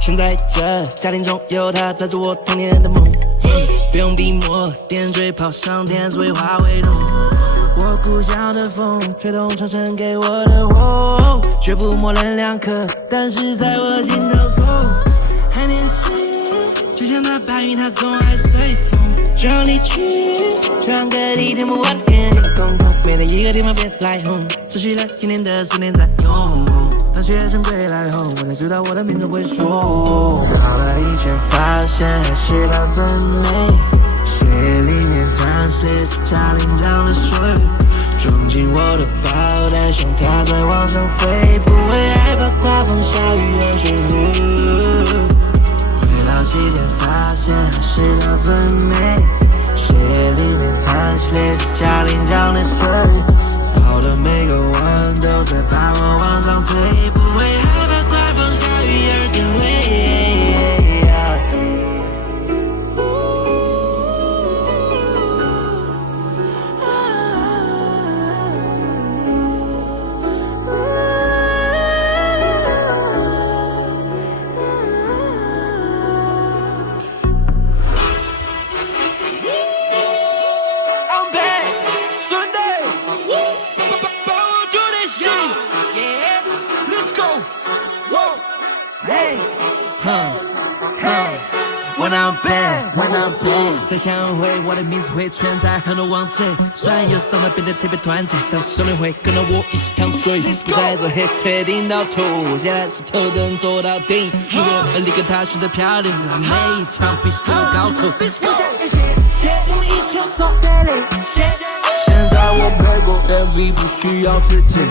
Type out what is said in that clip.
现在这家庭中有它载着我童年的梦，不用笔墨点缀，抛上天自会化为龙。我故乡的风，吹动传承给我的火，绝不模棱两可，但是在我心头锁。还年轻，就像那白云他总爱随风，就要离去，去往各地填补我的眼界空空，没得一个地方别来轰。持续了几年的思念在涌，当学成归来后，我才知道我的命中归属。绕了一圈发现还是它最美，血液里面淌起嘞是嘉陵江的水，装进我的包带上它再往上飞，不会害怕刮风下雨而坠毁。回到起点发现还是它最美，血液里面淌起嘞是嘉陵江的水，抛的每个弯都在把我往上推，不会害怕刮风下雨而坠毁。When I'm back 再相会，我的名字会出现在很多网站，虽然有时常常变得特别团结，但是兄弟会跟着我一起扛水，不再做黑车顶到头，现在是头灯做到顶，如果离个他选择漂亮，那每一场必须都有高头。我想感谢我们一球手的领先，现在我配过 MV 不需要去剪。